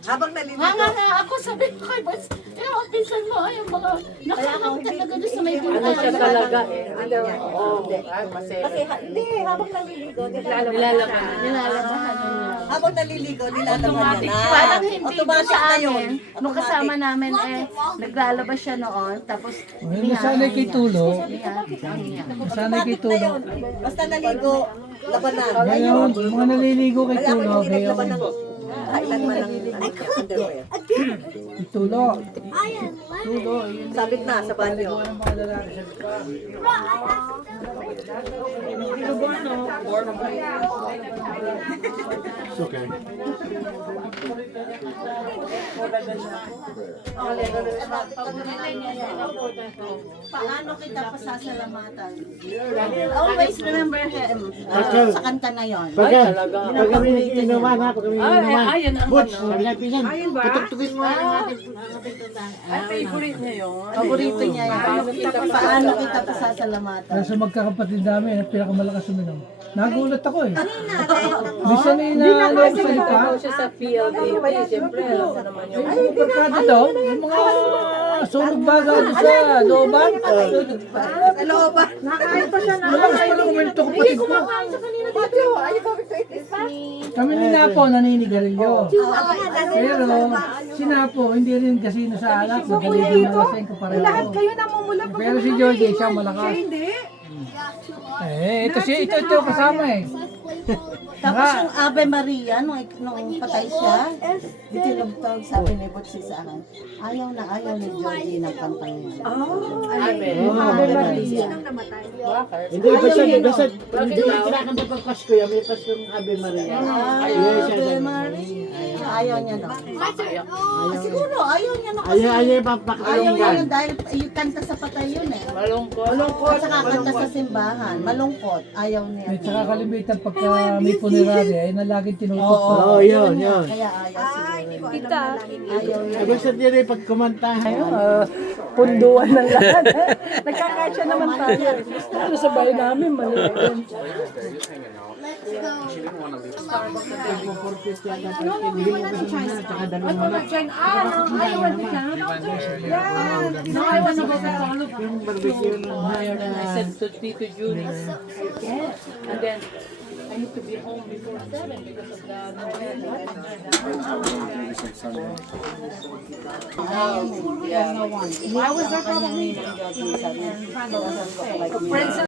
Habang naliligo. Nga, ako sabi ko kay Boss, ang pinsan mo ay yung mga nakahang talaga doon sa may Ano bintana. siya talaga eh. Kasi hindi, habang naliligo, Nilalaman. Nilalabahan na niya. habang naliligo, nilalaman niya na. Parang hindi doon Automatic sa na yun. amin, nung kasama namin naglalabas siya noon, tapos Nasanay kay Tulo. Nasanay kay Automatic na Tulo. yun. Basta naligo, labanan. Ngayon, mga naliligo kay Kaya ako Tulo. hindi Ngayon, naglaban ng kailanman ng underwear. kay Tulo. Tulo, yun. Sabit na sa banyo. Ang mga lalaki sa It's okay. paano kita pasasalamatan? Always remember him sa kanta na yon. Pag kami inuman ha, pag kami inuman. Ayan ang Butch, ano. sabi na pisan. Tutugtugin mo ang ating Ay, favorite niya yun. Paborito niya yan. Paano kita pasasalamatan? Kaya sa magkakapatid namin, ang pinakamalakas uminom. Nagulat ako eh. Bisa na inaano ako salita. Ikaw siya sa PLDT, siyempre alam mo naman yung... Ay, barkada to. Yung mga sunog baga doon sa looban. Looban. Malakas pa lang uminto kapatid ko. Kami ni Napo naninigarilyo. Pero si Napo hindi rin kasi sa alak. Magaling din nalasing ko pareho. Lahat kayo namumula. Pero si Georgie siya malakas. Eh, ito kasama eh. Tapos yung Ave Maria, nung patay siya, ditilugtog, sabi ni Butsi sa akin, ayaw na ayaw ni Georgie ng kantang yun. Ave Maria. Hindi, basta hindi kinakanta pag Pasko yan. May Pasko ng Ave Maria. Ave Maria. Ayaw niya no. Siguro, ayaw niya no. Kasi Ayaw ayaw papakilinggan. niya yun dahil yung kanta sa patay yun eh. Malungkot. At saka kanta sa simbahan, malungkot, ayaw niya. At saka kalimitan pagka may punerary ay nalaging tinutok pa. Oo, yun, yun. Kaya ayaw siguro. Ayaw niya. Basta din rin pag kumanta. Punduan ng lahat. Nagkakasya naman tayo. Ano sa bahay namin, maliit. I said to Tito Julie, and then I need to be home before 7 because of the... Why was there probably